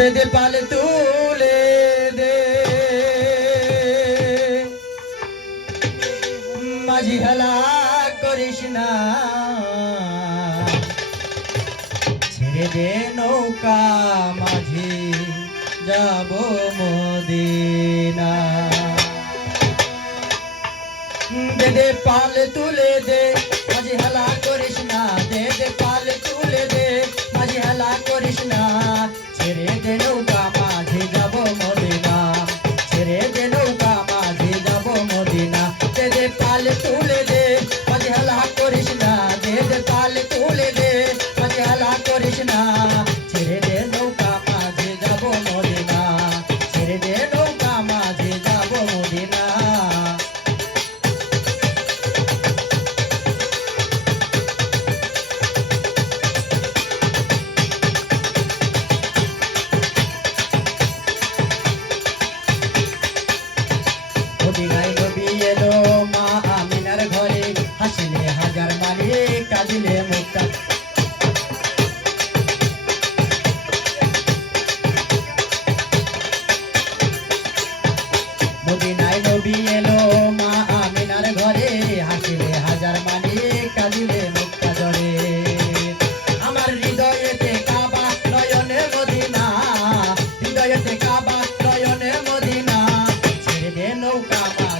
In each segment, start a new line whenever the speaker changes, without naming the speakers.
দে পাল তুলে দে। মাঝি হলা করিস না। ছেড়ে দে নৌকা, মাঝি, যাব মদিনা। দে পাল তুলে দে। मोदी गाय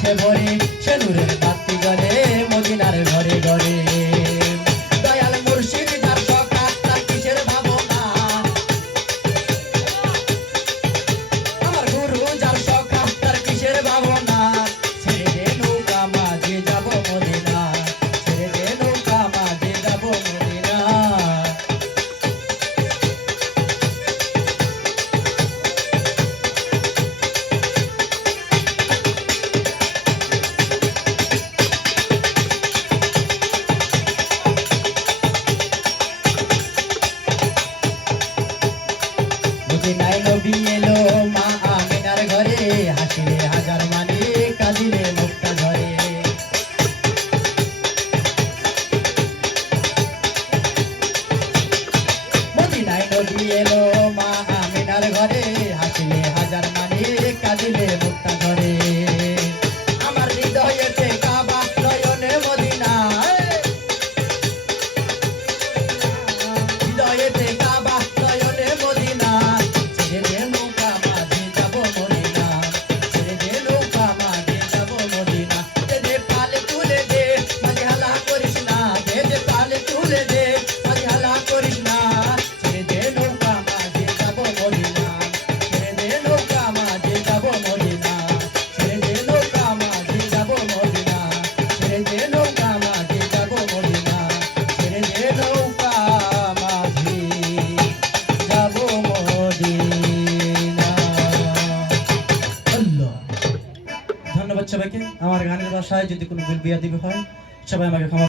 আছে ভরে আমেনায় নবী এলো মা আমেনার ঘরে হাসিরে হাজার মা সবাইকে আমার গানের বাসায় যদি কোনো ভুল বিয়া দিবে হয় সবাই আমাকে ক্ষমা